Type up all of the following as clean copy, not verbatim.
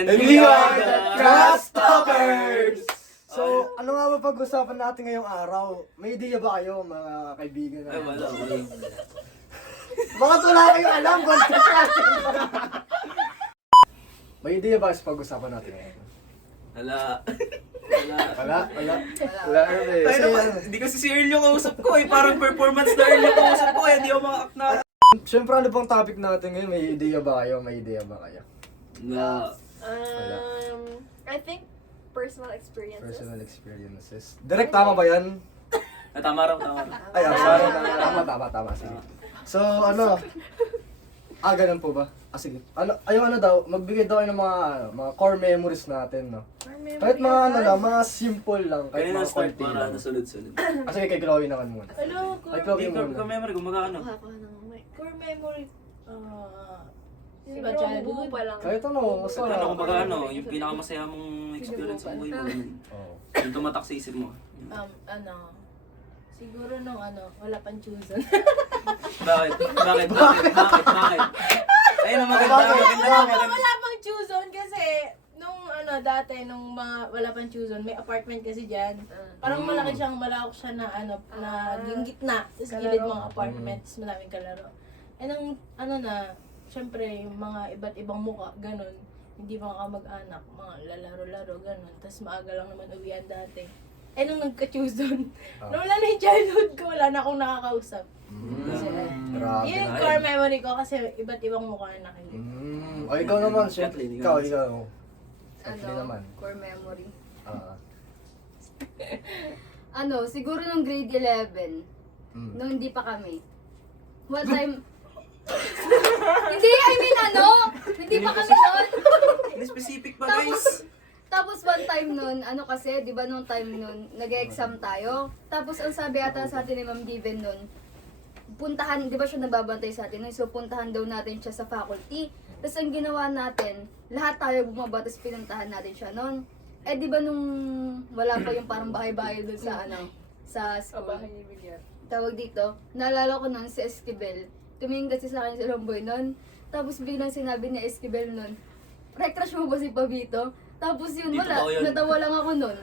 And We are the Trash Talkers! So, ano nga ba pag-usapan natin ngayong araw? May idea ba kayo, mga kaibigan? Ay, wala. Bakit wala kayong alam? Concept natin. May idea ba sa pag-usapan natin ngayon? Wala. Wala. Wala eh. Tayo naman, hindi kasi si Earl yung kausap ko eh. Parang performance na Earl yung kausap ko eh. Hindi ako maka-act na. Siyempre, ano bang topic natin ngayon? May idea ba kayo? Na. I think personal experiences. Personal experiences. Direct, tama ba yan? Tama raw. Ay, sorry. Tama. Sige. So, ano? Ganun po ba? Sige. Ano daw, magbigay daw kayo ng mga core memories natin, no? Kahit mga mga simple lang. Kahit Kaya na mga start konti para lang. nasunod-sunod. Sige, kay Chloe naman muna. Hello, Ay, core, Chloe Hindi, muna. ka-memory, gumaga ano. kuha ng mic. Core memory. Diba, Siguro childhood? buo pa lang. Kahit ano, masarap. Ano, kumbaga ano, yung pinakamasaya mong experience sa buhay mo. Oo. Yung tumatak sa isip mo. Siguro nung wala pang chosen. Bakit? Ayun, maganda. Wala pang chosen kasi nung dati nung mga wala pang chosen, may apartment kasi diyan. Parang malawak siya na na yung gitna, sa gilid mga apartments, maraming kalaro. Eh nung syempre yung mga iba't ibang muka, ganun. Hindi mga kamag-anak, mga lalaro-laro, ganun. Tapos maaga lang naman uwian dati. Eh nung nagka-chosen, nawala na yung childhood ko, wala na akong nakakausap. Grabe. Yun yung core memory ko kasi iba't ibang mukha na nakikita. O, ikaw naman, Chef. Kathleen, Ikaw. Ano, Kathleen naman. core memory. Ah. Siguro nung grade 11, nung hindi pa kami. One time, hindi pa kami noon. Hindi specific pa guys. Tapos one time nun, kasi, di ba nung time nun, nag-exam tayo. Tapos ang sabi ata sa atin ni Ma'am Given nun, puntahan, di ba siya nababantay sa atin nun, so puntahan daw natin siya sa faculty. Tapos ang ginawa natin, lahat tayo bumaba, tapos pinuntahan natin siya nun. Eh di ba nung wala pa yung parang bahay-bahay dun sa sa school. Tawag dito, naalala ko nun si Esquivel. Tumingin kasi sa akin si Romboy nun. Tapos biglang sinabi ni Esquivel nun, "Recrush mo ba si Pabito?" Tapos yun, Dito wala. daw yun. Natawa lang ako nun.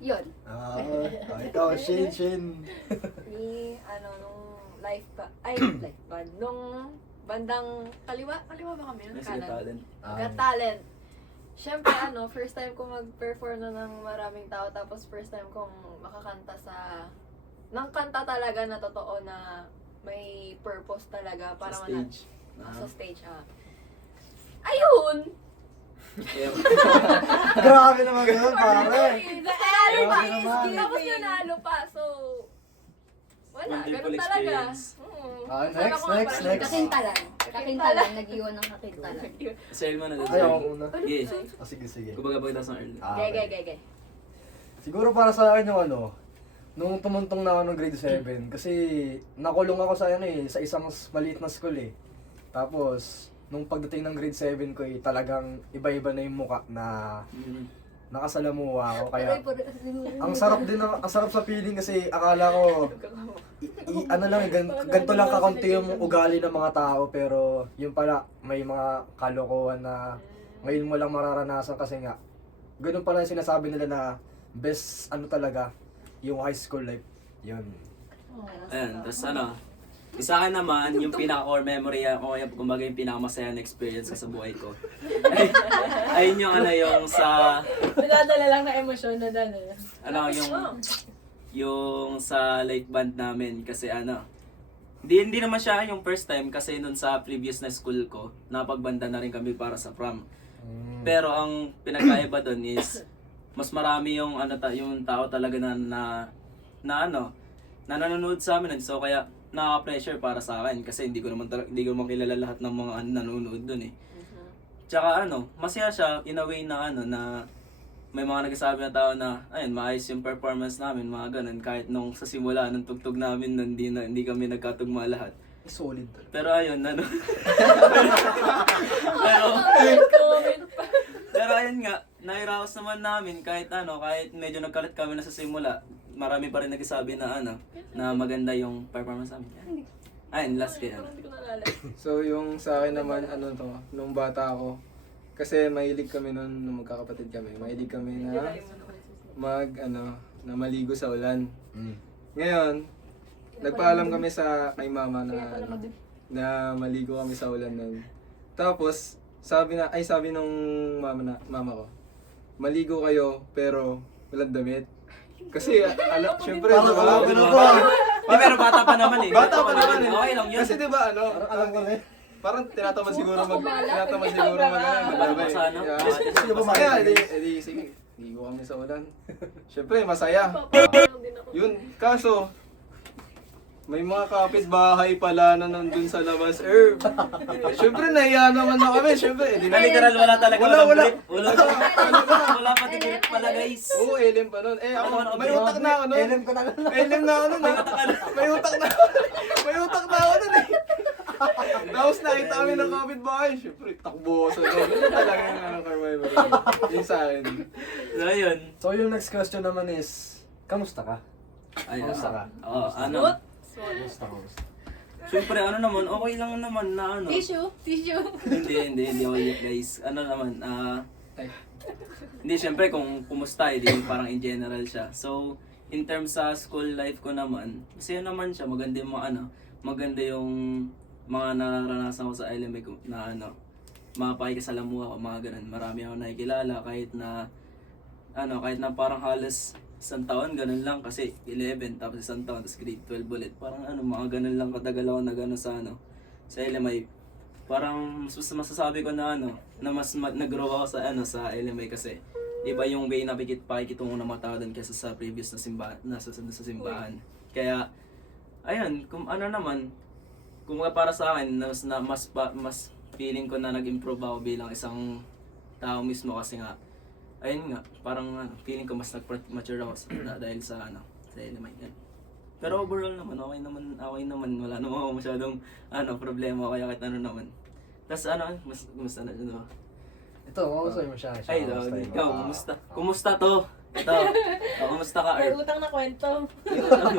Yun. Ikaw, Shin. Ni nung life band nung bandang kaliwa ba kami nun? May Kanan. talent. Got talent. Siyempre first time ko mag-perform na ng maraming tao, tapos first time kong makakanta ng kanta talaga na totoo na may purpose talaga para Sa stage. sa stage. Ayun! Grabe naman ganun, pare. Nanalo pa! Grabe naman. Tapos nanalo pa, so wala, Wonderful ganun talaga. experience. Next. Kakintalan. Kakintalan. Nag-iwan ng kakintalan. Sa Earl mo na Ay, ako muna. Yes. Sige. Kumbaga pagkatapos ng Earl. Gay. Siguro para sa akin yung nung tumuntong na ako ng grade 7, kasi nakulong ako sa sa isang maliit na school eh. Tapos, nung pagdating ng grade 7 ko talagang iba-iba na yung muka na nakasalamuha ako. Kaya, ang sarap sa feeling kasi akala ko, ganito lang kakunti yung ugali ng mga tao, pero yun pala, may mga kalokohan na ngayon mo lang mararanasan kasi nga, ganun pala yung sinasabi nila na best talaga, yung high school life. Yun. Ayan, tapos isa akin naman, yung pinaka-core memory ako, kumbaga yung pinakamasaya na experience ko sa buhay ko. Ayun yung yung sa, Nadadala lang na emosyon, nadadala. yung sa light band namin kasi hindi naman siya yung first time kasi nun sa previous na school ko, napagbanda na rin kami para sa prom. Pero ang pinagkaiba doon is, mas marami yung yung tao talaga na nanonood sa amin. So kaya nakaka-pressure para sa akin kasi hindi ko naman kilala lahat ng mga nanonood doon eh. Tsaka masaya siya in a way na na may mga nagsasabi na tao na ayun, maayos yung performance namin, mga ganun, kahit nung sa simula ng tugtog namin nun, hindi kami nagkatugma lahat. Solid. Pero ayun, pero ayun nga, nairaos naman namin kahit medyo nagkalat kami na sa simula, marami pa rin nagsasabi na na maganda yung performance namin. Ayun, last kaya. So yung sa akin naman, nung bata ako, Kasi mahilig kami noon, nung magkakapatid kami, mahilig kami na na maligo sa ulan. Mm. Ngayon, nagpaalam kami kay mama na maligo kami sa ulan nun. Tapos, sabi nung mama ko, maligo kayo pero walang damit. Kasi, syempre, diba? Di, pero bata pa naman eh. Bata pa naman eh. Okay lang yun. Kasi diba Alam ko na eh. parang tinatamad siguro mag Sana. Sige ba, Kaya, edi, sige, ligo kami sa ulan. Syempre, masaya. Yun, kaso, may mga kapitbahay pala na nandun sa labas, Syempre, nahiya naman na kami. Syempre, edi Na literal wala talaga. Wala. Wala pati grip pala guys. Oo, elim pa nun. Ako, may utak na ako nun. Elim ko na lang. Elim na ako nun. May utak na ako nun eh. Tapos nakita kami ng kapitbahay. Syempre, takbo sa loob. Ito talaga yung Carmine. Yung sa akin. So, yun. So yung next question naman is, kamusta ka? Ayun. Kamusta ka? Oo, ano. Kamusta? Siyempre, ano naman, okay lang naman na ano. Tissue. Hindi okay guys. Ano naman, hindi, siyempre kung kumusta, hindi parang in general siya. So, in terms sa school life ko naman, masaya naman siya, maganda yung mga maganda yung mga nararanasan ko sa LMA ko na mga pakikasalamuha ko, mga ganun. Marami ako nakikilala kahit na parang halos isang taon, ganun lang kasi 11, tapos isang taon, tapos grade 12 ulit. Parang mga ganun lang katagal ako na gano'n sa LMA. Parang masasabi ko na na mas nag-grow ako sa LMA kasi iba yung way na pakikitungo ng mga tao doon kaysa sa previous na simbahan, sa simbahan. Kaya, ayun, kung para sa akin, mas feeling ko na nag-improve ako bilang isang tao mismo kasi nga, ayun nga, parang feeling ko mas nag-mature ako dahil sa LMA. Yan. Pero overall naman, okay naman, wala naman ako masyadong problema, kaya kahit naman. Tapos kumusta na siya, diba? Ito, kamusta mo siya? Ay, ikaw, kumusta? Kumusta to? Ito, kumusta ka, May Art? utang na kwento.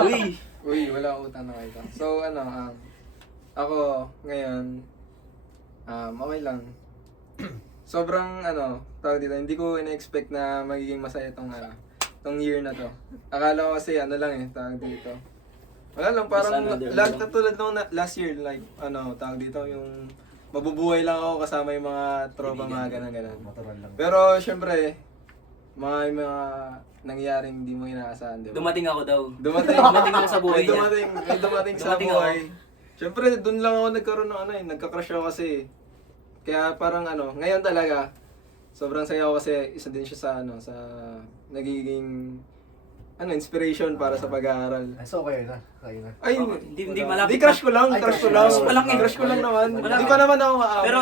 Uy! Uy, wala akong utang na kayo. So, ako, ngayon, okay lang. Sobrang, tawag dito, hindi ko ina-expect na magiging masaya tong year na to. Akala ko kasi, lang tawag dito. Wala lang, parang, katulad nung last year, like, tawag dito, yung mabubuhay lang ako kasama yung mga tropa, mga ganun-ganun. Natural lang. Pero, syempre, mga nangyaring hindi mo inaasahan, di ba? Dumating ako daw. Dumating ako sa buhay may niya. dumating sa Dumating buhay. Siyempre, doon lang ako nagkaroon ng nagka-crush ako kasi. Kaya parang ngayon talaga, sobrang saya ako kasi isa din siya sa nagiging inspiration para sa pag-aaral. Ay, so kayo na. Ay, Hindi malapit. Di crush ko lang, Ay, crush ko crush lang. mo lang. Crush pa lang eh. Crush ko lang naman. Wala Di ka. pa naman ako maaam. Pero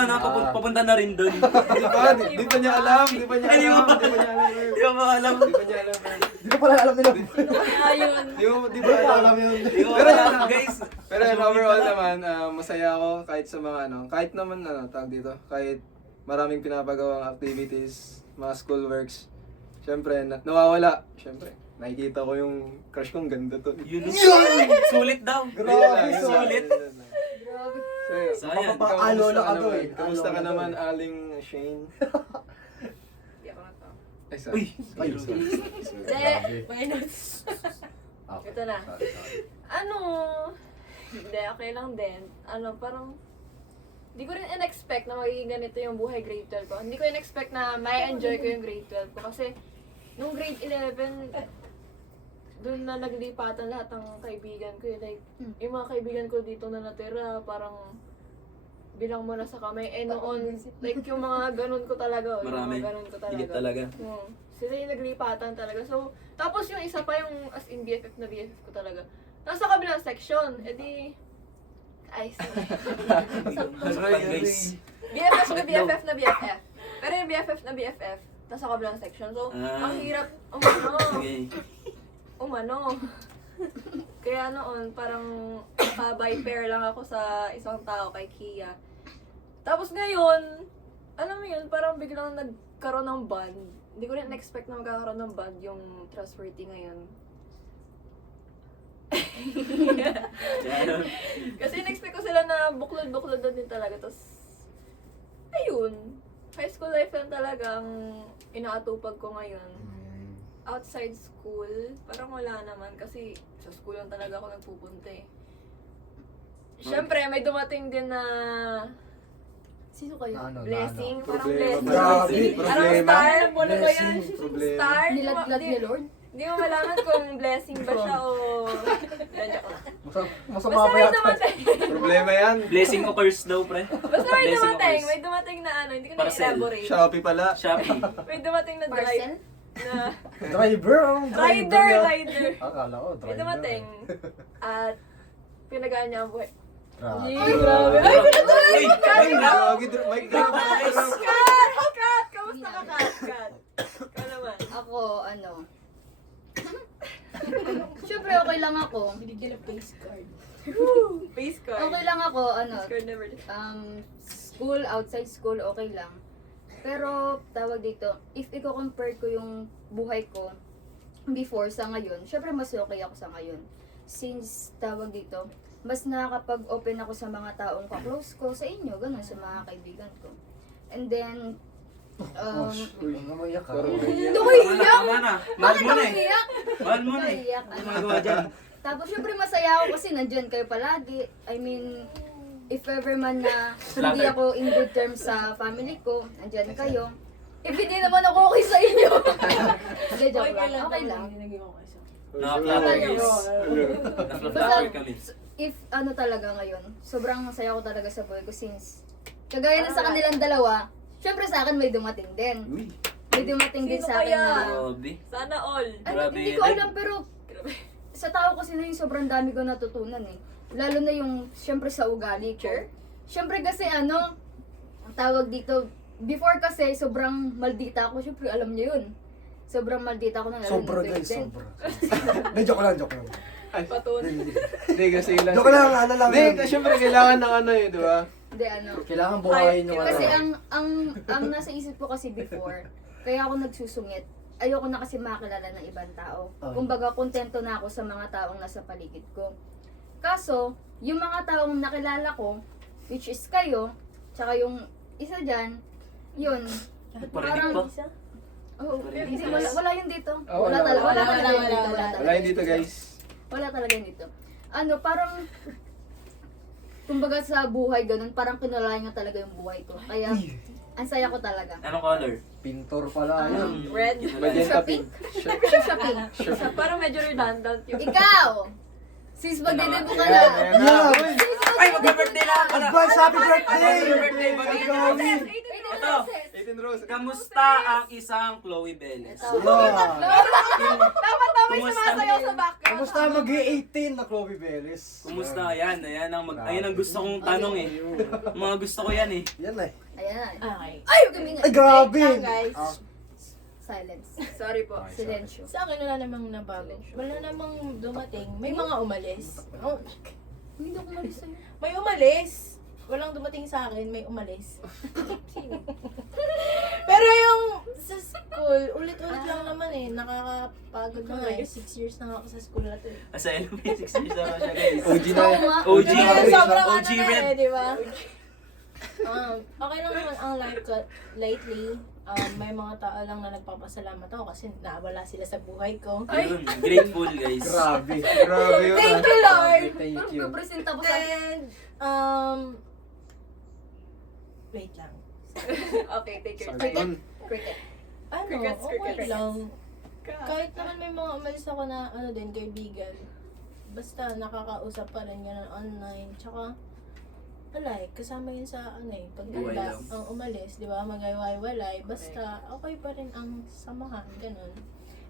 papunta na rin dun. Di ba? Di pa niya alam. Di pa niya Ay, alam. di Di ko alam. Di pa niya alam. Hindi ko pala alam nila. Ayun. Di ba alam yun? Di ko Pero alam, guys. Pero overall naman, masaya ako kahit sa mga kahit naman tawag dito, kahit maraming pinapagawang activities, mga school works. Syempre, nawawala. Syempre, nakikita ko yung crush kong ganda to. Yun! Sulit daw. Grabe, Sulit. Grabe. So, Sayang. Alo na ka to eh. Kamusta ka Alo na naman, to eh. Aling Shane? Hindi ako natawa. Ay, sorry. Uy! Ay, Sorry. Hindi. May notes. Okay. Ito na. Sorry. Hindi, okay lang din. Parang, hindi ko rin in-expect na magiging ganito yung buhay grade 12 ko. Hindi ko in-expect na may enjoy ko yung grade 12 ko. Kasi, nung grade 11, doon na naglipatan lahat ng kaibigan ko. Like, yung mga kaibigan ko dito na natira, parang, bilang mo na sa kamay. Noon, like, yung mga ganun ko talaga. Marami. Yung mga ganun ko talaga. Higit talaga. Sila yung naglipatan talaga. So, tapos yung isa pa yung as in BFF na BFF ko talaga. Nasa kabilang section, edi... Ay, sorry. Nasaktan, guys. BFF na BFF na BFF. Pero yung BFF na BFF, nasa kabilang section. So, ang hirap Sige. umano. Kaya noon, parang by pair lang ako sa isang tao kay Kia. Tapos ngayon, alam mo yun, parang biglang nagkaroon ng band. Hindi ko rin expect na magkakaroon ng band yung Trustworthy ngayon. Kasi in-expect ko sila na buklod-buklod na din talaga. Tapos, ayun. High school life lang talaga ang inaatupag ko ngayon. Outside school, parang wala naman kasi sa school lang talaga ako nagpupunta eh. Siyempre, may dumating din na Sino kayo? Na ano, blessing, parang Problema. blessing. Grabe. Parang Problema. star, ano ba yan? Problema. Star? Nilaglag ni Lord? Hindi mo malaman kung blessing ba siya o... Joke lang. Masama Basta pa may yata. dumating. Problema yan. Blessing o curse daw, pre. Basta may Blessing o dumating. curse? May dumating na ano, hindi ko Parcel. na-elaborate. Shopee pala. Shopee. May dumating na Parcel? na Driver? Anong driver yan? rider. Akala ko, driver. May dumating. At pinagaan niya ang buhay. Grabe. Ay, grabe. Ay, Uy! Uy! Gagi, mic drop. Kat! Oh, Kat! Kamusta ka, Kat? Kat? Ikaw naman. Ako, ano. Siyempre, okay lang ako. Binigyan ng face card. Face card. Okay lang ako, ano. Face card never. School, outside school, okay lang. Pero, tawag dito, if i-compare ko yung buhay ko before sa ngayon, syempre mas okay ako sa ngayon. Since, tawag dito, mas nakakapag-open ako sa mga taong ka-close ko, sa inyo, ganun, sa mga kaibigan ko. And then, Uy, namayak ka. Hindi ko iiyak! Tama na. Mahal Bakit mo ako na eh. iiyak? Mahal mo na Hindi eh. ko iiyak, Ano ano. magawa dyan? Tapos, syempre masaya ako kasi nandyan kayo palagi. I mean, if ever man na hindi Flattered. ako in good terms sa family ko, nandyan kayo. If hindi naman ako okay sa inyo. Hindi, joke lang. Okay lang. Hindi naging okay sa Nakaka-flatter Ayun. guys. Nakaka-flatter kami. If ano talaga ngayon, sobrang saya ko talaga sa buhay ko since kagaya na sa kanilang dalawa, syempre sa akin may dumating din. Uy. May dumating din Sino sa akin kaya? na Grabe. Sana all. ano, Grabe hindi yun, ko eh. alam pero Grabe. sa tao kasi na yung sobrang dami ko natutunan eh. Lalo na yung syempre sa ugali ko. Sure? Syempre kasi ano, ang tawag dito, before kasi sobrang maldita ako, syempre alam niyo yun. Sobrang maldita ako na lalo Sobra nung guys, 2010. sobra. Hindi, joke lang, joke lang. Patun. Hindi, kasi lang. Joke lang, ano lang. Hindi, kasi syempre kailangan ng ano eh, di ba? Hindi ano. Kailangan buhayin yung ano. Kasi ang nasa isip ko kasi before, kaya ako nagsusungit. Ayoko na kasi makilala ng ibang tao. Okay. Kumbaga, kontento na ako sa mga taong nasa paligid ko. Kaso, yung mga taong nakilala ko, which is kayo, tsaka yung isa dyan, yun. Parinig pa. Oh, hindi, wala yun dito. Oh, wala talaga. Wala talaga yun dito. wala. Wala yun dito, guys. Wala talaga yun dito. Ano, parang, kumbaga sa buhay ganun, parang kinalayan nga talaga yung buhay ko. Kaya, ang saya ko talaga. Anong color? Pintor pala yun. Red. Magenta Shopping? pink. Shopping. Parang medyo redundant yung... Ikaw! Sis, magdedebo ka Ayan, na. ayan na. Uy. Ay, mag-birthday na ako na! Advance happy birthday! Happy birthday, Bagay! Ito, 18 Rose. kamusta ang isang Chloe Beles? Dapat may Kumusta? sumasayaw sa background. Kamusta mag-18 na Chloe Beles? Kumusta? Ayan, ayan ang gusto kong tanong eh. Mga gusto ko yan eh. Yan eh. Ayan. Okay. Ay, huwag kami Ay, grabe! Wait lang, guys. Ah, Silence. Sorry po. Silensyo. Sa akin wala namang nabago. Wala namang dumating. May mga umalis. Oh, Hindi ako malis sa'yo. may umalis. Walang dumating sa akin, may umalis. Pero yung sa school, ulit-ulit lang naman eh. Nakakapagod na nga eh. 6 years na nga ako sa school na to eh. Sa LP, 6 years na siya guys. OG na. Oo nga. OG. Pero sobrang OG ano na red. eh, di ba? Okay lang naman ang life ko lately. May mga tao lang na nagpapasalamat ako kasi nawala sila sa buhay ko. Yun, grateful guys. grabe. Grabe yun. Thank you, Lord! Thank Parang you. pipresenta ko sa... And, wait lang. Okay, take your time. Sargon. Cricket. Ano, Crickets, okay crickets. lang. Kahit naman may mga umalis ako na, ano din, kaibigan. Basta, nakakausap pa rin yan online. Tsaka, wala eh, kasama yun sa, ano eh, Iway pagkanda, lang. ang umalis, di ba, mag-iwalay. Basta, okay pa rin ang samahan, ganun.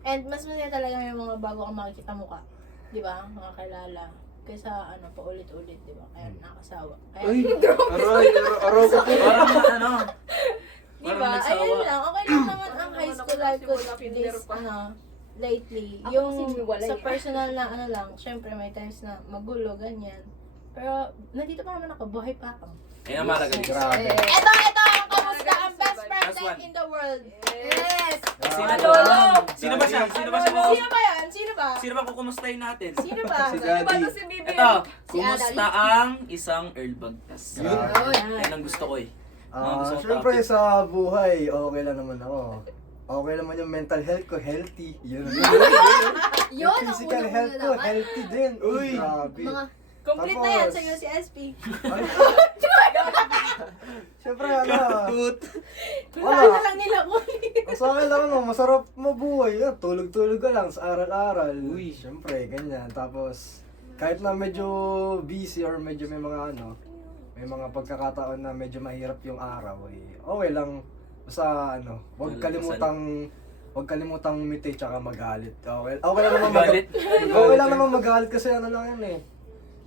And, mas masaya talaga yung mga bago kang makikita mukha. Di ba, mga kilala. Kaysa, ano, paulit-ulit, di ba, kaya nakasawa. Uy, Kaya, aroy, aro ko po. Parang ano, di parang ba, nagsawa. ayun lang, okay lang naman ang Ano high naman school ako life ko nagsimula, kinder this, pa. ano, lately. Ako Yung kasi humiwalay sa eh. personal na ano lang, syempre may times na magulo, ganyan. Pero, nandito pa naman ako, buhay pa ako. Kaya mahalaga guys. Grabe. Ito, ang kamusta ang best Last president one. in the world? Yes! Sino Grabe. to? Sino ba siya? Sino ba siya? Sino ba yan? Sino ba? Sino ba kukumustahin natin? Sino ba? Si Sino ba Daddy. to si Bibi? Ito, Si kumusta Adali. ang isang Earl Bagtas? Grabe. Yan ang gusto ko eh. gusto mong Syempre topic? sa buhay, okay lang naman ako. Okay naman yung mental health ko, healthy. Yun. Yun, ang Physical unang-una health ko, naman. healthy din. Uy, grabe. Mga, Complete na yan Tapos- sa'yo si SP. Syempre ano, Wala na lang nila ko. ang sa akin lang ano, masarap mabuhay. Yan, tulog-tulog ka lang sa aral-aral. Uy. Syempre, ganyan. Tapos, kahit na medyo busy or medyo may mga ano, may mga pagkakataon na medyo mahirap yung araw, eh, okay lang. Basta ano, huwag kalimutang umiti tsaka magalit. Okay lang naman Galit? Okay lang naman magalit kasi ano lang yan eh.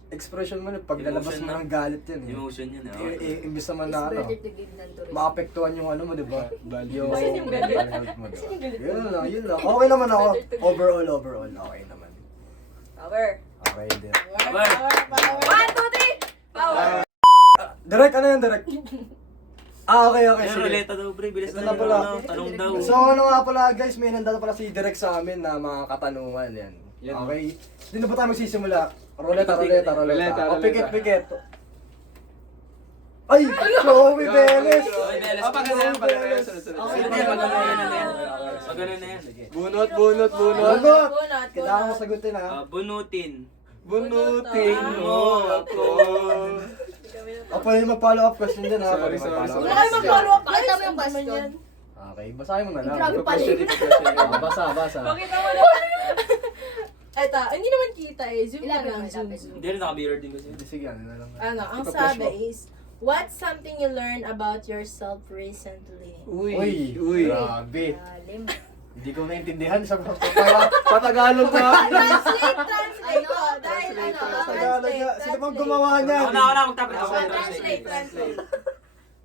Expression mo pag lalabas Emotion mo na. ng galit yan eh. Emotion yun eh. Imbis naman it's na ano, better to give than to receive. maapektuhan yung ano mo, di ba? Yung Ayun yung galit. mental health mo, di ba? Yun lang, yun lang. Okay naman ako. Overall, okay naman. Power. Okay din. Power, power. 1, 2, 3! Power! Direct, ano yun, direct? Okay, Ayun, sige. ruleta daw, pre. Bilis Ito na na pala. Tanong daw. So ano nga pala guys, may nandala pala si Direk sa amin na mga katanungan yan. Yan. Okay? Hindi na ba tayo magsisimula? Roleta. Roleta, O, roleta. pikit. Ay! Joey Veles! Joey Veles. Pagkano yan, pagkano. Sunod. Okay, Hindi, pag ano na yan. Pag ano na yan. Bunot. Bunot! Bunot. Kailangan mo sagutin ha. Bunutin. Bunutin mo ako. O, pwede mag-follow up question din ha. Sorry, Pwede sorry, mag-follow Wala up. kayo mag-follow up, Pakita guys. mo yung Ano naman question. yan? Okay, basahin mo na lang. Grabe pala yun. Basa. Pakita mo na. Eto, hindi naman kita eh. Zoom na Ilapit lang, mo, zoom, ilapit zoom. Hindi rin naka-mirror din kasi. Sige, ano na lang. Ano, ang Ipa-flash sabi mo. is, what's something you learned about yourself recently? Uy! Grabe! Lalim. Hindi ko naintindihan sa Patagalog na. Translate! Ano? ko, dahil ano, Tagalog nga. Sino bang gumawa Ako niyan? na, magtapit ako. Translate.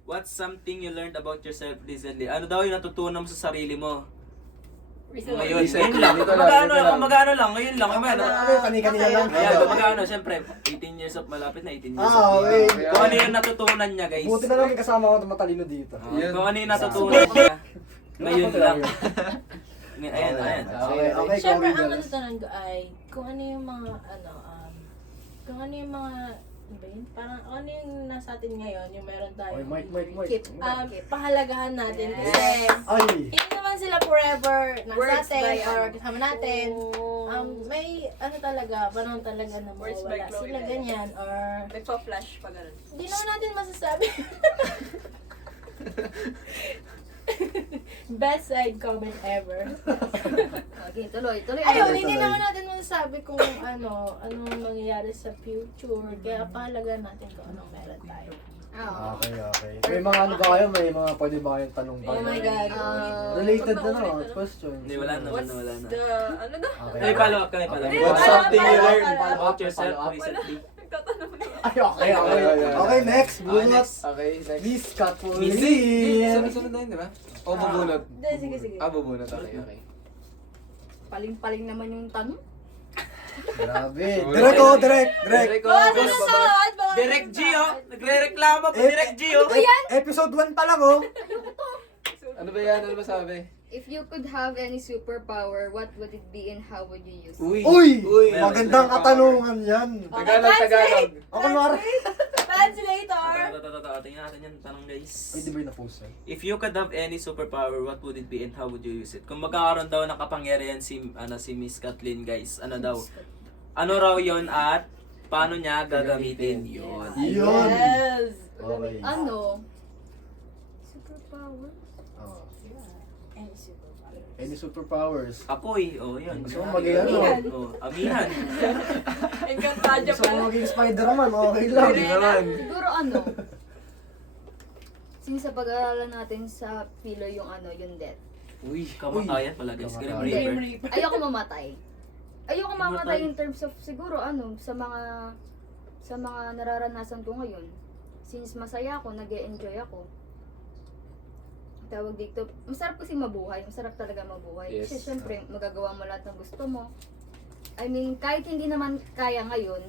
What's something you learned about yourself recently? Ano daw yung natutunan mo sa sarili mo? Ngayon, Recently, ngayon lang. dito lang, dito lang. Magano lang, ngayon lang. Kaya Okay, kani-kanina lang. Ayan, magano, syempre, 18 years of malapit na 18 years Ah, of. okay. Kung ano yung natutunan niya, guys. Buti na lang may kasama ko na matalino dito. Yan. Kung ano yung natutunan niya, ngayon lang. Ayan. Okay, Siyempre, Chloe ang Veles. natutunan ko ay kung ano yung mga, kung ano yung mga, ano ba yun? Parang ano yung nasa atin ngayon, yung meron tayo. Oy, Mike. Keep. Pahalagahan natin Yes. kasi Ay! hindi naman sila forever nasa Words atin by or ano? kasama natin. May ano talaga, panahon talaga na Words by mawawala Chloe sila Veles. ganyan or Nagpa-flash pa ganun. hindi naman natin masasabi. Best side comment ever. Okay, tuloy. Ayun, Tuloy, hindi tuloy. naman natin masasabi kung anong mangyayari sa future. Kaya pahalaga natin kung anong meron tayo. Ah, Okay. May mga ano ba kayo? May mga pwede ba kayong tanong ba? Oh my God. Related na Pag no, naulit, question. Hindi, wala na. What's the, ano na? May follow up kami pala. Okay. What's something you learned about yourself recently? Nagtatanong na. Ay, okay. Okay, next. Bunot. Okay, next. Miss Catherine. Sunod na yun, di ba? O, bubunot. Hindi, sige. Bubunot. Okay. paling-paling naman yung tanong. Grabe. Direk. Direct G, oh. Nagre-reklamo pa Direct G, oh. Episode 1 pa lang, oh. Ano ba yan? Ano ba sabi? If you could have any superpower, what would it be and how would you use it? Uy! Uy! Magandang katanungan yan. Tagalog. Ako mara. Translator! Tingnan natin yan. Tanong, guys. Ay, di ba yung na-post yan? If you could have any superpower, what would it be and how would you use it? Kung magkakaroon daw ng kapangyarihan si Miss Kathleen, guys, ano daw? Ano raw yon at paano niya gagamitin yun? Yun. Yes! Okay. Ano? Superpower? Oh. Any superpower. Any superpowers? Apoy, oh, yun. Gusto mo maging ano? Oh, amihan. Encantadia Gusto mo pala. maging Spider-Man? Okay lang. Siguro ano? Since sa pag-aaralan natin sa pillar yung yung death. Uy, kamatayan pala, guys. Grim Kamatayan. Reaper. Ayoko mamatay. Ayoko mamatay in terms of siguro sa mga nararanasan ko ngayon. Since masaya ako, nag-e-enjoy ako. Tawag dito, masarap kasi mabuhay. Masarap talaga mabuhay. Yes. Kasi syempre, magagawa mo lahat ng gusto mo. I mean, kahit hindi naman kaya ngayon,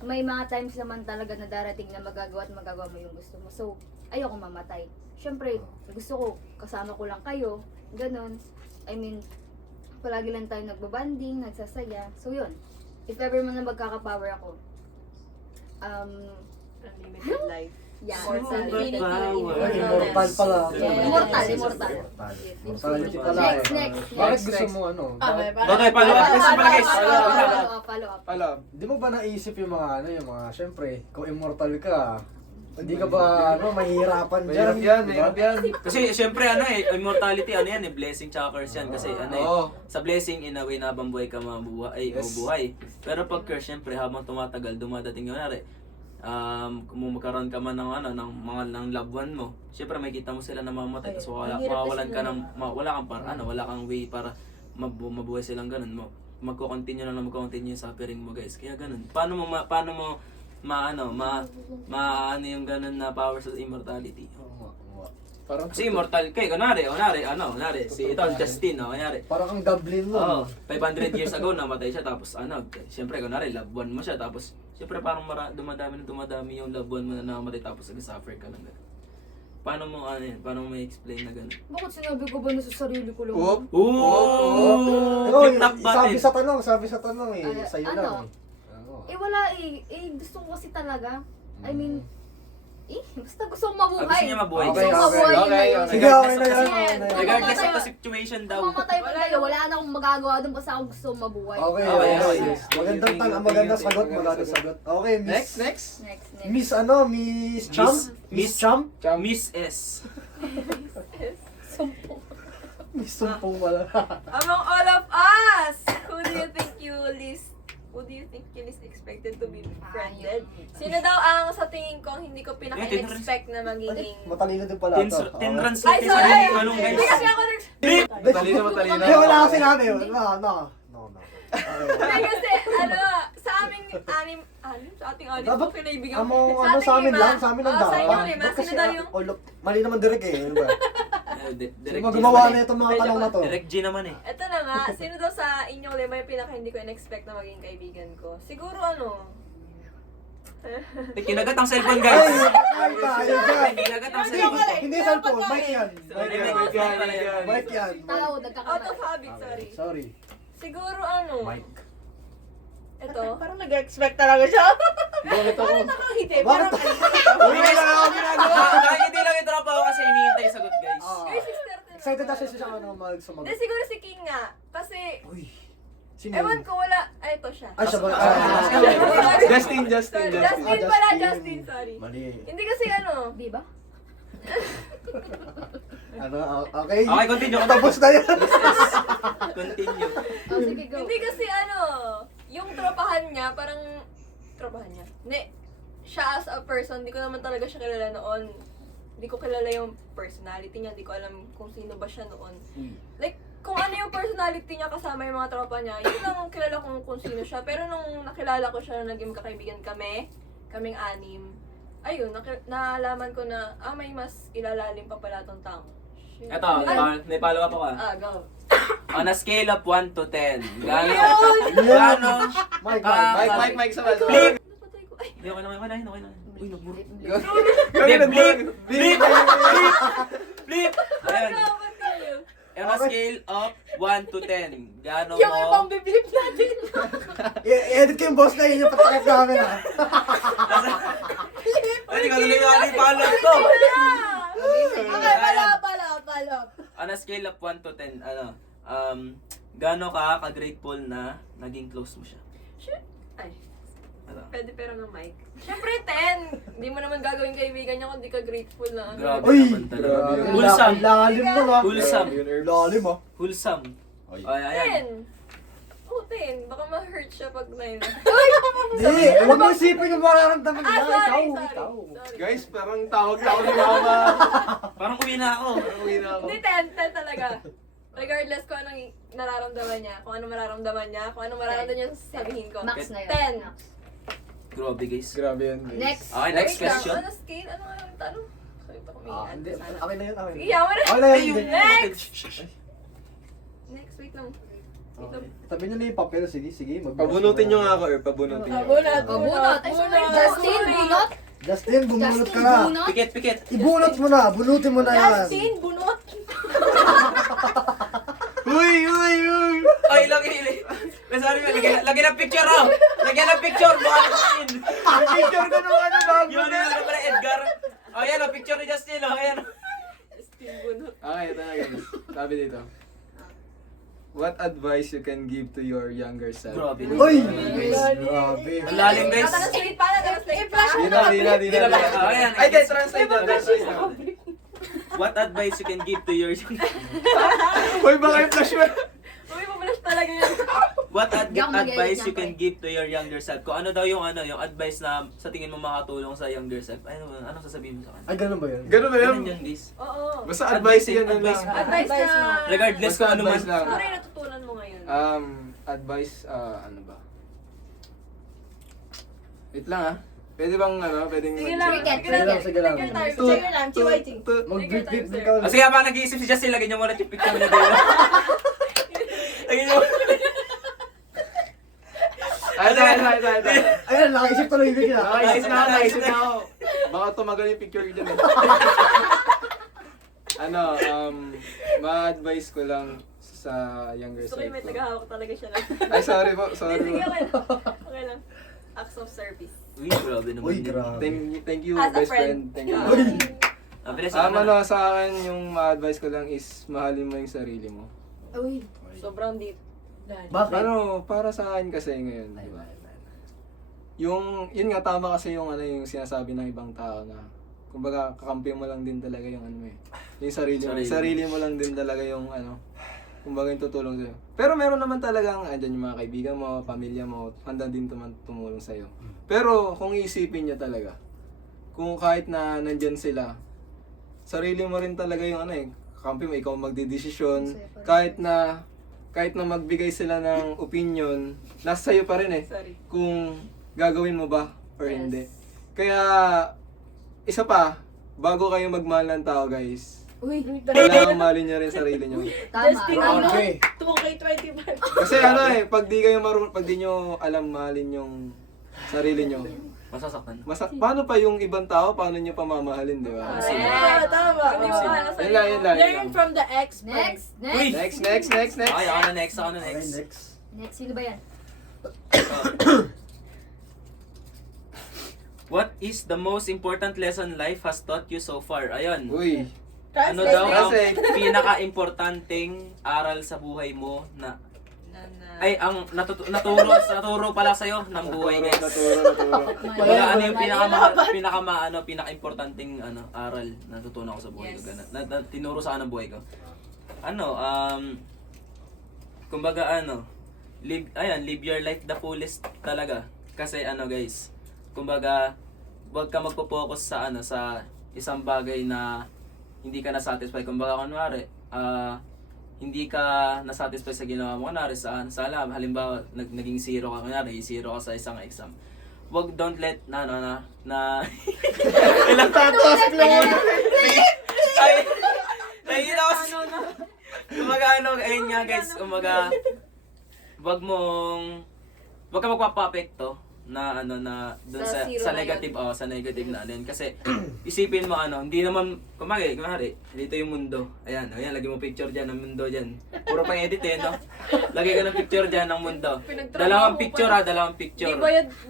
may mga times naman talaga na darating na magagawa mo yung gusto mo. So, ayoko mamatay. Syempre, gusto ko, kasama ko lang kayo. Ganon. I mean, palagi lang tayo nagbabanding, nagsasaya. So, yun. If ever man na magkaka-power ako, Unlimited life. Yan. Immortality. Superpower. Immortal pala. Yeah. Immortal. Immortality pala. Next, eh. next. Bakit Next, gusto next. mo ano? Okay, follow up question pala guys. Follow up. Alam. Di mo ba naisip yung mga ano, yung mga, syempre, kung immortal ka, hindi ka ba, ano, mahihirapan dyan? Mahirap yan, di ba? mahirap yan. Kasi syempre ano immortality ano yan blessing tsaka curse yan kasi ano Oo. sa blessing in a way na habang buhay ka mabuhay, Yes. mabuhay. Pero pag curse syempre habang tumatagal dumadating yun kung magkaroon ka man ng ano ng loved one mo, syempre makikita mo sila na mamamatay tapos mawawalan ka ng wala kang wala kang way para mabuhay silang ganun mo. Magko-continue na lang magko-continue yung suffering mo guys. Kaya ganun. Paano mo ano yung ganun na powers of immortality? Oo nga, oo nga. Parang Kasi immortal kay kunwari si ito Justin kunwari. Parang ang goblin mo. Oh, 500 years ago namatay siya tapos syempre kunwari loved one mo siya tapos syempre parang dumadami yung loved one mo na namatay tapos nag-suffer ka lang ganun. Paano mo paano mo i-explain na ganun? Bakit sinabi ko ba na sa sarili ko lang? Oop. Ikaw, Flip top sabi button. sa tanong eh, sa'yo ano? lang eh. Ano? Wala gusto ko kasi talaga. I mean, basta gusto kong mabuhay. Gusto niya mabuhay. Okay, Gusto kong mabuhay yun na okay, yun. okay. Sige, okay na yan. Kasi, Okay na yan. Regardless of the situation daw. Kung mamatay pa tayo, wala na akong magagawa doon basta ako gusto kong mabuhay. Okay, Okay, okay. yes. Magandang Thank you, magandang thank you, sagot, thank you, magandang sagot. sagot. Okay, Next, next. Next. Miss Cham? Miss Cham? Miss S. Miss Sumpong pala. Among all of us, who do you think you least expected to be befriended? Sino daw ang sa tingin ko hindi ko pinaka-expect na magiging... Matalino din pala ito. Tinrans Ay, sa sorry! ganung Hindi kasi ako nag... Matalino. Hindi, wala kasi namin yun. No. Hindi kasi, sa aming sa ating anim Dapat, ko kinaibigan sa amin lang, sa amin lang Sa dapat. inyo lima, Ba't sino daw yung... Mali naman direct eh. Ano ba? Direct Sino G gumawa naman na eh. itong mga tanong na to? Direct G naman eh. Ito na nga, sino daw sa inyong lima yung pinaka hindi ko in-expect na maging kaibigan ko? Siguro Kinagat ang cellphone Ay, guys. ay, tayo dyan. Kinagat ang cellphone. Hindi cellphone, mic yan. Sorry, Mic yan. Mic yan. Tao, out nagkakamali. of habit, sorry. Sorry. Siguro Mic. ito. Parang nag-expect talaga siya. Bakit ako? Nakangiti, Bakit? parang Uy, wala ako ginagawa. Dahil hindi lang ito ako kasi hinihintay yung sagot guys. Ay, sister. Excited na siya sumagot. Hindi, siguro si King nga. Kasi, Uy. Sino ewan yun? ko, wala. Ay, ito siya. Ay, siya ba? Justin. Sorry, Ah, Justin pala, Justin. Justin, sorry. Mali. Hindi kasi Di ba? Okay. Okay, continue. Tapos na yan. Continue. Oh, sige, go. Hindi kasi yung tropahan niya, parang, tropahan niya. Hindi, siya as a person, hindi ko naman talaga siya kilala noon. Hindi ko kilala yung personality niya, hindi ko alam kung sino ba siya noon. Like, kung ano yung personality niya kasama yung mga tropa niya, yun lang kilala kung sino siya. Pero nung nakilala ko siya, naging kakaibigan kaming anim, ayun, naalaman ko na, may mas ilalalim pa pala tong tao. Shit. Ito, may follow up ako Go. On a scale of 1 to 10, gaano? Mic. Mike, sa bado. Blip! Napatay ko. Ay, Hindi, okay na. Uy, nagburo. Blip! Blip! Ayan. continue. On a scale of 1 to 10, gaano Yung ibang mo? biblip natin. I-edit ko yung boss na yun yung patakip namin ha. Ay, hindi ka tuloy yung follow up ko. Okay, follow up. On a scale of 1 to 10, gaano ka ka-grateful na naging close mo siya? Shit. Ay, Ano? pwede pero ng mic. Siyempre, 10. Hindi mo naman gagawin kaibigan niya kung di ka grateful na. Grabe Uy! naman talaga. Grabe. Wholesome. Lalim mo na. Wholesome. Lalim mo. Wholesome. Ay, ayan. 10. Oh, 10. Baka ma-hurt siya pag 9. Hindi, huwag mo isipin yung mararamdaman niya. sorry. Ikaw. Guys, parang tawag-tawag ni Mama. Parang uwi na ako. Uwi na ako. Hindi, 10 talaga. Regardless kung anong nararamdaman niya, kung anong mararamdaman niya, kung anong mararamdaman niya sasabihin ko. Max na yun. 10. Max. Grabe guys. Grabe yan, guys. Next. Okay, next Wait lang, question. Ano scale? Ano nga yung tanong? Sorry pa kumihan. Hindi, Sana. okay na yun. Sige, yaman na. Okay na Ay, yun. yung Next! Shh. Next, wait lang. Okay. Tabi niyo na yung papel. Sige. Pabunutin nyo nga ako, pabunutin nyo. Bunot. Ay, sorry. Justin, bunot. Justin, bumunot Justin, ka na. bunot. Pikit. Ibunot mo na. Bunutin mo na yan. Justin, bunot. Uy! Ay, lagi. Sabi ko, lagyan ng picture Lagyan ng picture. Baka na scene. Picture ko nung ano bago Yun, pala Edgar. Oh, yan o, picture ni Justin o. Ayan. Justin Bunot. Okay, ito na guys. Sabi dito. What advice you can give to your younger self? Grabe. Uy! Guys. Grabe. Ang lalim guys. Natranslate pa, natranslate pa. Di na. Oh, ayan. Ay, guys, translate na. What advice you can give to your Hoy, baka yung flash mo. Uy, mabalas talaga yun. What Hindi ako mag-edit advice niyan, you can pre. give to your younger self? Kung ano daw yung yung advice na sa tingin mo makatulong sa younger self. Anong sasabihin mo sa kanya? Ay, ganun ba yun? Ganun ba Ganun yun? yan, guys. Oo. Basta advice yan na Advice. lang. Advice na. Regardless Basta kung ano man. advice lang. Siguro yung natutunan mo ngayon. Advice, ano ba? Wait lang Pwede bang pwedeng Sige lang, Cricket, sige lang. cricket. Sige lang. Take your time, Tut, sige lang, tut, TYT. tut. Mag-beat-beat din ka. Kasi habang nag-iisip si Justin, lagyan niyo muna yung picture niya dito. Lagyan niyo muna. Ito. Ayan, nakaisip tuloy yung bigla. Nakaisip na ako. Baka tumagal yung picture dyan ma-advise ko lang sa younger Gusto ko self yung may ko. tagahawak talaga siya na. Ay, sorry po. Sige, okay lang. Okay lang. Acts of service. Uy, grabe naman. Uy, yun. grabe. Thank you, As a best friend. friend. Thank you. Uy! Ah, bilis ako na. Sa akin, yung ma-advise ko lang is mahalin mo yung sarili mo. Uy. Sobrang deep. Bakit? Para sa akin kasi ngayon, di ba? Yun nga, tama kasi yung yung sinasabi ng ibang tao na kumbaga kakampi mo lang din talaga yung yung sarili mo. Sarili mo lang din talaga yung kumbaga yung tutulong sa'yo. Pero meron naman talagang andyan yung mga kaibigan mo, pamilya mo, handa din tumulong sa'yo. Pero kung iisipin niya talaga, kung kahit na nandyan sila, sarili mo rin talaga yung kakampi mo, ikaw magdidesisyon, kahit na magbigay sila ng opinion, nasa sa'yo pa rin Sorry. kung gagawin mo ba or Yes. hindi. Kaya, isa pa, bago kayo magmahal ng tao guys, Uy. kailangan mahalin niyo rin sarili niyo. Tama. Justin, Grabe. ano? 2K25. Kasi pag di kayo pag di nyo alam mahalin yung sarili nyo, Masasaktan. paano pa yung ibang tao, paano nyo pamamahalin, di ba? Tama. Hindi mo kaya sa Yun lang. Learn from the expert. Next. Uy! Next. Next. Okay, ako na next. Okay, next. next. Next. Sino ba yan? What is the most important lesson life has taught you so far? Ayun. Uy, Ano daw ang Translate. pinaka-importanting aral sa buhay mo na ang naturo pala sa'yo ng buhay, guys. naturo. Wala ano yung pinaka-importanting aral na natutunan ko sa buhay ko. Na tinuro sa akin ng buhay ko. Kumbaga live your life the fullest talaga. Kasi guys, kumbaga wag ka magpo-focus sa sa isang bagay na hindi ka na-satisfy. Kumbaga kunwari, hindi ka na-satisfy sa ginawa mo. Kunwari sa lab, halimbawa naging zero ka, kunwari zero ka sa isang exam. Don't let ilang tatos ay kumbaga ayun nga guys, kumbaga wag ka magpapapekto na doon Sa zero sa na negative sa negative na yun. Kasi isipin mo hindi naman kumari dito yung mundo. Ayan, lagay mo picture diyan ng mundo diyan. Puro pang edit no. Lagay ka ng picture diyan ng mundo. Dalawang picture.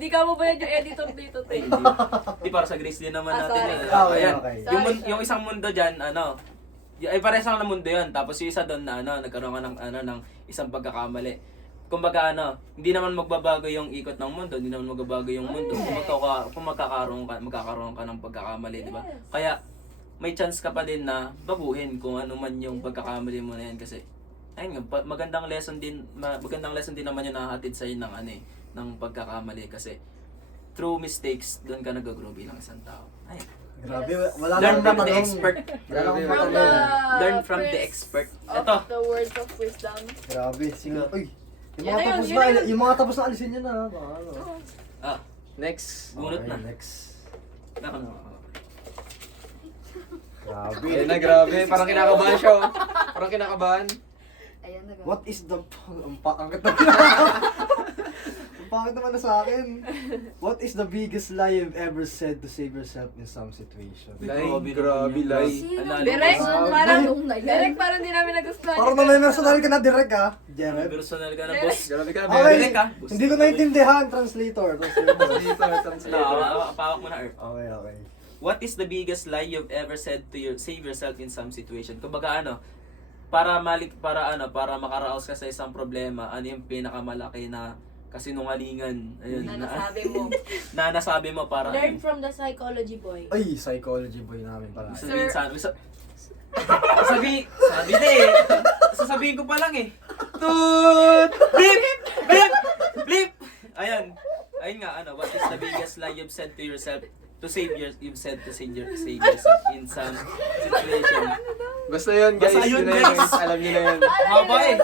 Di ka mo bayad yung editor dito, te. Di para sa Grace din naman natin. sorry. Yan. Okay, Ayan. okay. Yung isang mundo diyan, ay pares lang na mundo 'yon. Tapos yung isa doon na nagkaroon ka ng ng isang pagkakamali. Kumbaga hindi naman magbabago yung ikot ng mundo, hindi naman magbabago yung mundo kung magkakaroon ka ng pagkakamali, di ba? Kaya may chance ka pa din na baguhin kung ano man yung pagkakamali mo na yan kasi ayun nga, magandang lesson din naman yung nahahatid sa ng ng pagkakamali kasi through mistakes doon ka nag-grow bilang isang tao. Ayun. Grabe, wala Learn nang from the matanong. expert. Wala nang Grabe. From matanong. Learn from the expert. Ito. The words of wisdom. Grabe, sige. Uy, Yan na yun, yun na yun. yung mga tapos na alisin niya na. Baka ano. Next. Bunot Okay, na. next. Grabe. Ayun na, grabe. Parang kinakabahan siya. Parang kinakabahan. Ayan na. What is the... Ang pangit naman. Ang pangit naman na sa akin. What is the biggest lie you've ever said to save yourself in some situation? Lie, grabe, lie. Direct, parang, Yung na yan. direct parang di namin nagustuhan. Parang na may personal ka na direct ha, Jared. Personal ka na, boss. Grabe ka, Okay, Direct ka. hindi ko naintindihan. Translator. Translator. Pawak mo na, Earth. Okay. what is the biggest lie you've ever said to save yourself in some situation? Kumbaga ano, para makaraos ka sa isang problema, ano yung pinakamalaki na kasinungalingan, ayun, Na nasabi mo. na nasabi mo para Learn from the psychology boy. Ay, psychology boy namin pala. sabihin sa sasabihin ko pa lang eh. Tut! Blip! Blip! Blip! Ayun nga, ano, what is the biggest lie you've said to yourself you've said to save yourself in some situation? Basta yun guys, Basta yun, yun na yun, guys. guys. Alam niyo na yun. Haba eh.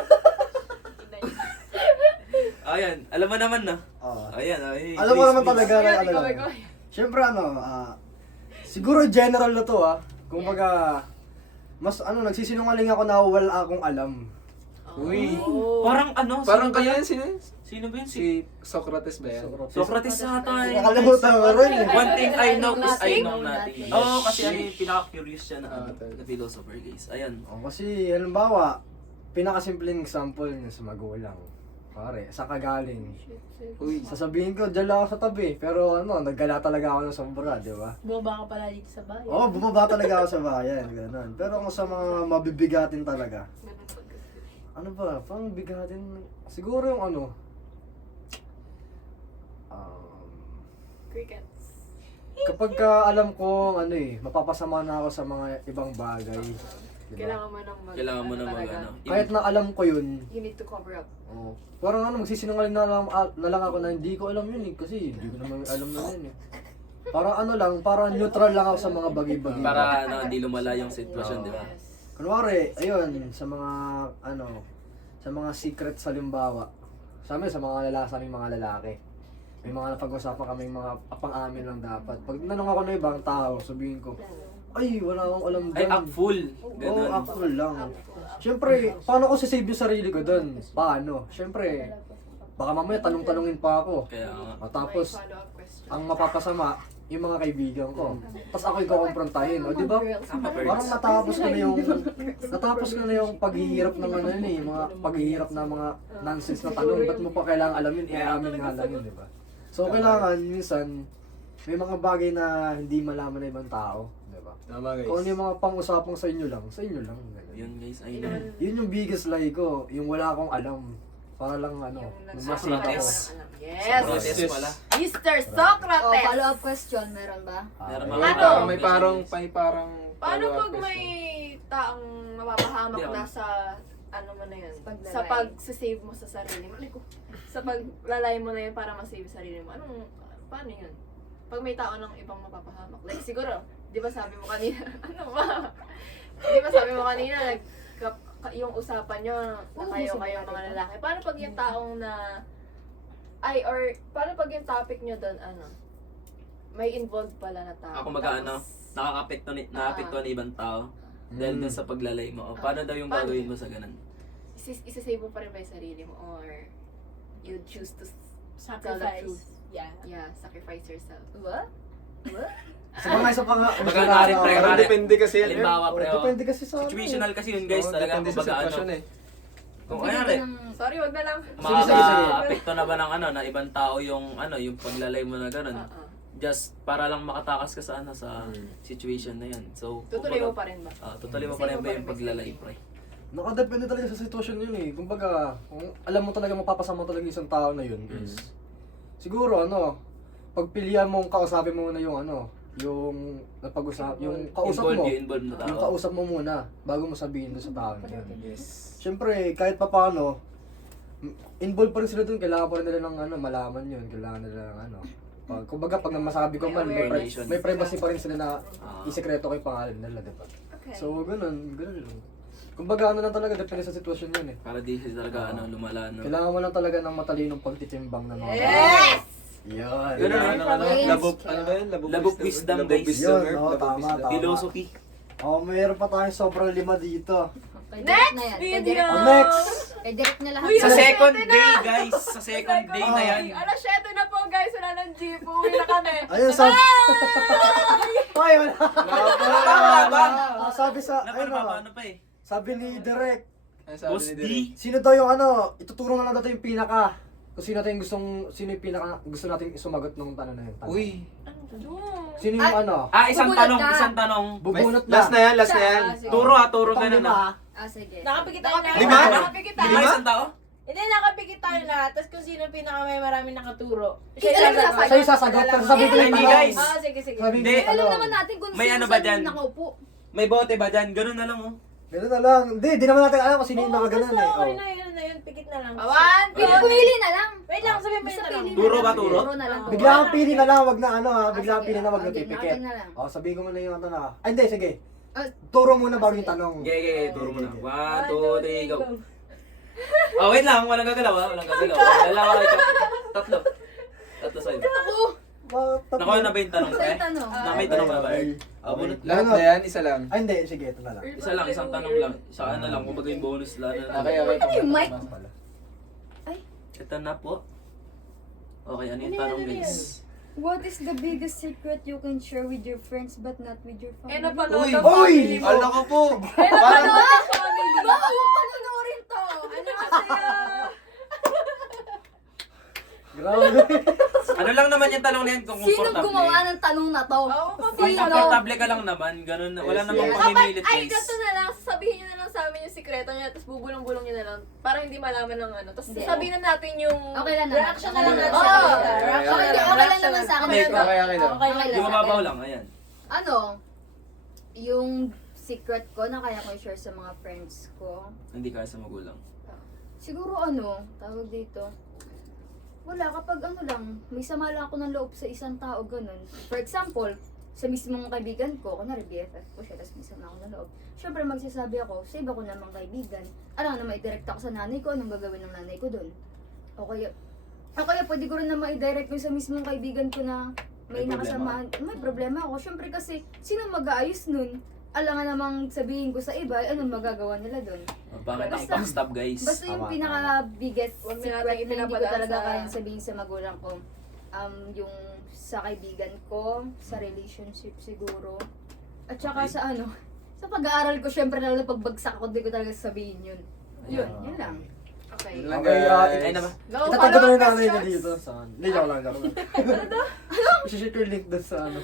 Ayan, alam mo naman na. Ayan, ay. Alam mo please, naman please. talaga na ano lang. Siyempre siguro general na to kumbaga, mas nagsisinungaling ako na wala akong alam. Uy, Oh. parang ano? Parang sino ba kaya yan? yan, sino? Sino ba yun? Si Socrates ba yan? Socrates ata yun. Nakalimutan ko rin eh. One thing I know is I Nothing. know nothing. Nothing. Oo, kasi ano yung pinaka-curious siya na, totoo. na philosopher, guys. Ayan. Kasi halimbawa, pinakasimpleng example niya sa magulang. Pare, sa kagaling. Uy, Sasabihin ko, dyan lang ako sa tabi. Pero naggala talaga ako ng sobra, di ba? Bumaba ka pala dito sa bahay. Oo, bumaba talaga ako sa bayan, gano'n. Pero kung sa mga mabibigatin talaga, ano ba, pang bigatin, siguro yung Crickets. kapag ka alam ko, mapapasama na ako sa mga ibang bagay. Diba? Kailangan mo nang Kailangan mo na talaga. ano. Kahit na alam ko yun, You need to cover up. parang magsisinungaling na lang ako na hindi ko alam yun kasi hindi ko naman alam na yun eh. Parang neutral lang ako sa mga bagay-bagay. Para hindi lumala yung sitwasyon, di ba? Kunwari, ayun, sa mga sa mga secret sa limbawa. Sa amin, sa aming mga lalaki. May mga napag-usapan kami mga pang-amin lang dapat. Pag nanong ako na ibang tao, sabihin ko, ay, wala akong alam Ay, dyan. act full. Oo, Ganun. actual lang. Siyempre, paano ko sisave yung sarili ko doon? Paano? Siyempre, baka mamaya tanong-tanongin pa ako. Kaya nga. Tapos, May follow-up question. ang mapapasama, yung mga kaibigan ko. Tapos ako ikakomprontahin, o di ba? Parang natapos ko na yung paghihirap ng mga paghihirap ng mga nonsense na tanong. Ba't mo pa kailangan alamin? Iamin nga lang yun, di ba? So, kailangan, minsan, may mga bagay na hindi malaman ng ibang tao, di ba? tama guys. Kung ano yung mga pang-usapang sa inyo lang, ganun. Yun, guys. I know. Yun yung biggest lie ko, yung wala akong alam. Para lang masita ko. Socrates. Yes! Socrates pala. Mr. Oh, Socrates! follow-up question, meron ba? Meron ayun. mga Ano? May parang Paano follow-up pag may taong mapapahamak Hindi, na sa mo na yun? Paglalay. Sa pag-save mo sa sarili mo. Ay, ko. Sa paglalay mo na yun para ma-save sarili mo. Paano yun? Pag may tao ng ibang mapapahamak. Like siguro, di ba sabi mo kanina, di ba sabi mo kanina, yung usapan nyo na kayo mga lalaki. Paano pag yung taong paano pag yung topic nyo doon, may involved pala na tao. Ako nakakapekto na ibang tao dahil dun sa paglalay mo. O, paano daw yung Paano? gagawin mo sa ganun? Isasave mo pa rin ba yung sarili mo? Or you choose to tell the Sacrifice. truth? Yeah. Sacrifice yourself. What? Isa pa nga. Baga nga rin, pre, Parang depende kasi yan. Halimbawa, pre, Depende kasi sa situational kasi yun, guys. Talaga, Depende sa kumbaga, sitwasyon eh. Kung Bigyan kaya ka ng... Sorry, wag na lang. Sige, sige. Apekto na ba ng na ibang tao yung yung paglalay mo na ganun? Just para lang makatakas ka sa sa situation na yan. So, Tutuloy mo kumbaga, pa rin ba? tutuloy mo pa rin ba yung paglalay, pre? Nakadepende talaga sa sitwasyon yun eh. Kumbaga, kung alam mo talaga mapapasama talaga isang tao na yun, guys. Siguro pagpilian mong kausapin mo na yung yung napag-usap, yung kausap mo. Yung involved na Yung tao. kausap mo muna bago mo sabihin doon sa tao na yun. Yes. Siyempre, kahit pa paano, involved pa rin sila doon, kailangan pa rin nila ng malaman yun, kailangan nila ng kumbaga pag masabi ko man, may privacy pa rin sila na isekreto kay pangalan nila, di ba? Okay. So, ganun lang. Kumbaga lang talaga, depende sa sitwasyon yun eh. Para di talaga lumala, no? Kailangan mo lang talaga ng matalinong pagtitimbang ng mga Yes! Yun. Ganun, Labog, ano ba yun? Labog wisdom, guys. Yun, Labog tama, wisdom. tama. Philosophy. Mayroon pa tayong sobrang 5 dito. Kay Next direct na yan. Kay video! direct, Next! kay direct na lahat. Uy, Sa Alas second 7 na! day, guys. Sa second day na yan. Alas 7 na po guys, wala nang jeep. Uwi na kami. Ayun, sabi... Ay, wala. Wala. Sabi sa, Paano pa eh? sabi ni Direk, Ano sabi Boss ni D. Direk? sino daw yung ituturo na lang natin yung pinaka, kung sino yung pinaka gusto natin sumagot ng tanong na yun. Uy, Sino yung ano? Isang Bubunot tanong, ka. isang tanong. Bubunot na. Last na yan, last na yan. Sige. Turo ganun na. Sige. Nakapikit tayo lahat. Lima? Nakapikit tayo. Lima isang tao? Hindi, nakapikit tayo lahat. Tapos kung sino pinaka may maraming nakaturo. Eh, alam mo sasagot. Siya yung sasagot, pero sabi ko Eh, hindi, guys. Sige, sige. Sabi Hindi. ko, Alam naman natin kung May sino ano ba saan dyan? nakaupo. May bote ba dyan? Ganun na lang oh. Ganun na lang. Hindi, di naman natin alam kung sino yung nakaganon basta eh. okay Oh. na, yun na yun. Pikit na lang. One, Pumili na lang. Wait lang, sabihin mo Basta yung tanong. pili Turo na ba, lang. turo? Turo na lang. Bigla kang pili na lang, wag na ano ha. Bigla kang sige. pili na wag na Okay, pipikit. okay na lang. Oh, sabihin ko muna yung ano na. Ay, hindi, sige. Ah, Turo muna bago sige. yung tanong. Okay, turo mo na. Sige. 1, 2, 3, go. Oh, wait lang. Walang gagalaw ha. Walang gagalaw. Dalawa kayo. Tatlo. Tatlo sa'yo. Nakuha na ba yung tanong, Sa te? yung tanong. Na may tanong ka ba? Bunot. Lahat na yan, isa lang. Ay, hindi, sige, ito na lang. Isa lang, isang tanong lang. Sa ano lang, kumbaga yung bonus lang. Okay. Ano yung mic? Ito na po. Okay, ano yung tanong guys? What is the biggest secret you can share with your friends but not with your family? napanood Uy! ng Uy! family mo. Ala ko po! Napanood Parang, ng family mo. Baka huwag panunurin to! Ano masaya? Grabe. Ano lang naman yung tanong na yan kung Sino komportable. gumawa ng tanong na to? Oo, Kung Sino? komportable ka lang naman, ganun na. Wala Yes, namang yes. pamimilit Ay, guys. ganito na lang. Sabihin nyo na lang sa amin yung sikreto niya, tapos bubulong-bulong nyo na lang. Para hindi malaman ng ano. Tapos Hindi. sabihin na natin yung... Okay lang naman. Reaction na lang natin. Oo. Reaction Okay, na lang. okay lang naman sa akin. okay lang. Okay Okay lang. Yung lang. mababaw lang, ayan. Ano? Yung secret ko na kaya ko i-share sa mga friends ko. Hindi kaya sa magulang. Siguro ano, tawag dito. Wala, kapag ano lang, may sama lang ako ng loob sa isang tao, ganun. For example, sa mismong kaibigan ko, kunwari BFF ko siya, tapos may sama ako ng loob. Siyempre magsasabi ako, sa iba ko namang kaibigan, alam na mai-direct ako sa nanay ko, anong gagawin ng nanay ko doon. O kaya pwede ko rin na mai-direct yung sa mismong kaibigan ko na may May nakasamaan. May problema ako. Siyempre kasi, sino mag-aayos nun? Alam nga namang sabihin ko sa iba, anong magagawa nila doon? Bakit ang Basta- backstab guys? Basta yung Tama, pinaka-biggest Huwag na secret natin na hindi ko ipinapadaan talaga sa- kayang sabihin sa magulang ko, yung sa kaibigan ko, sa relationship siguro, at saka Okay. sa ano, sa pag-aaral ko, syempre lalo na pagbagsak ko, hindi ko talaga sabihin yun. Yun lang. Okay. Yun lang, Okay, guys. Ay na ba? Go, Itatagod na follow-up rin nanay niya questions. dito sa ano. Hindi, joke lang, joke lang. Isishare ko yung link doon sa ano,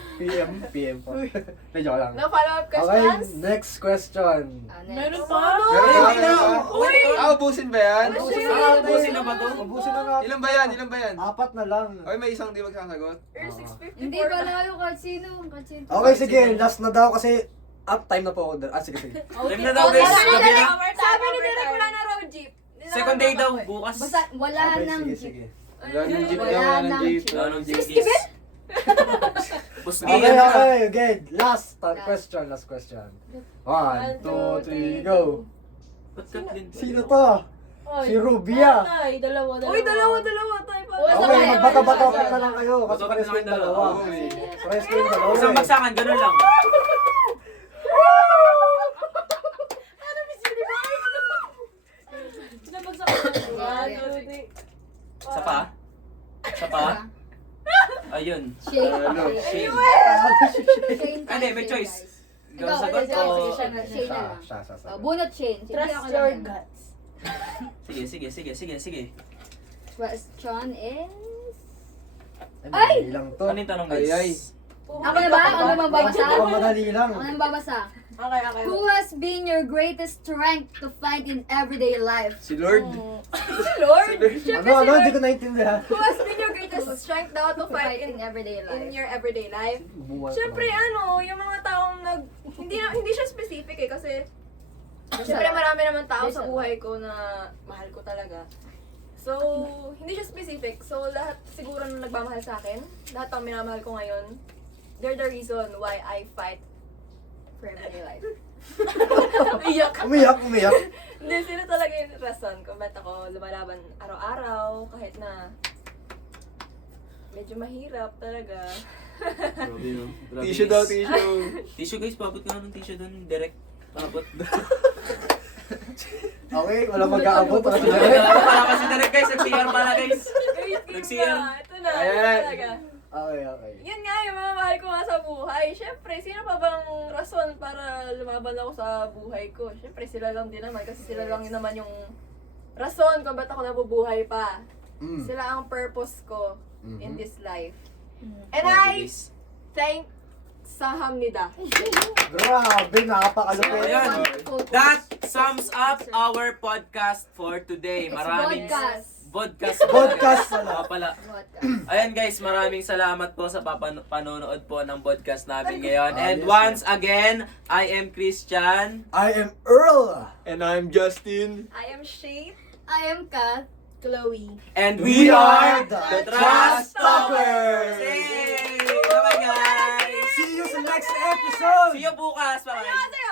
PM po. Hindi, joke lang. No follow-up Okay, questions? next question. Next. Meron pa? Meron ba? Hindi na. Uy! Ubusin ba yan? Ubusin na ba to? Ubusin na natin. Ilan ba yan? Ilan ba yan? Apat na lang. Okay, may isang di magsasagot. Early 6:54 Hindi na. pa lalo kahit sino. Okay, sige, last na daw kasi up time na po ako. Sige, sige. Time na daw guys. Sabi ni Gabi Derek, na. sabi ni Derek, wala na road jeep. Hindi na Second day daw, nakakauwi. bukas. Basta wala Okay, nang sige, jeep. sige. Wala nang jeep Wala daw, wala nang nang jeep. Wala nang jeep, Sis, guys. Pusti Okay, yan na. okay. Last question, last question. 1, 2, 3, go. Ba't Kathleen? Sino to? Si Rubia. Ay, dalawa. Uy, dalawa tayo pa. Uy, Okay, sabay, magbato-bato sabay. na lang kayo kasi Bato-bato pares na kayong kayong dalawa. dalawa. Okay. Pares kayong dalawa. Isang bagsakan, ganun lang. Sinabagsak ko na. One, two, three. Sa pa? Sa pa? Ayun. Shane. Ano? Shane. Shane. Hindi, may choice. Ikaw, Ikaw sagot ikaw, ko. sige, siya na lang. Siya. Oh, bunot Shane. Sige, Trust ako your lang yan. guts. Sige. Question is... Ay! Ilang to. Ano yung tanong guys? Ay. Ako na ba? Ako na magbabasa? Ako madali lang. Ako na magbabasa. Okay, okay. Who has been your greatest strength to find in everyday life? Si Lord. Si Lord. Siyempre Ano, si hindi Lord. ko naintindihan. Who has been your greatest strength daw to To fight fight in everyday in life. your everyday life? Buwan Siyempre, ko lang. yung mga taong hindi siya specific eh, kasi siyempre marami naman tao sa buhay ko na mahal ko talaga. So, hindi siya specific. So, lahat siguro na nagmamahal sa akin, lahat ng minamahal ko ngayon, they're the reason why I fight For everyday life. Iyak. Umiyak. Hindi, sila talaga yung rason kung ba't ako lumalaban araw-araw, kahit na medyo mahirap talaga. Grabe no. Grabe, Tissue guys. daw, tissue. Tissue guys, paabot ka na ng tissue doon. Direct. Paabot. Okay, wala mag-aabot. Pala kasi direct guys. Nag-CR pala guys. Guys, Nag-CR. ito na, Ayan. talaga. Okay. Yun nga, yung mga mahal ko nga sa buhay. Siyempre, sino pa bang rason para lumaban ako sa buhay ko? Siyempre, sila lang din naman. Kasi sila lang naman yung rason kung ba't ako nabubuhay pa. Mm. Sila ang purpose ko in Mhm. this life. Mm. And Grabe, I guys. thank sa hamnida. Grabe, napakalupit. Ayan. Wonderful quotes. That sums up our podcast for today. It's Maraming podcast. Podcast pala. pala. Podcast. Ayan guys, maraming salamat po sa panonood po ng podcast namin ngayon. Ah, And yes, once again, I am Christian. I am Earl. And I'm Justin. I am Shade. I am Kath. Chloe. And We are the Trust Trust Talkers! Talkers! Yay! Bye-bye guys! See you sa next episode! See you bukas! Bye-bye!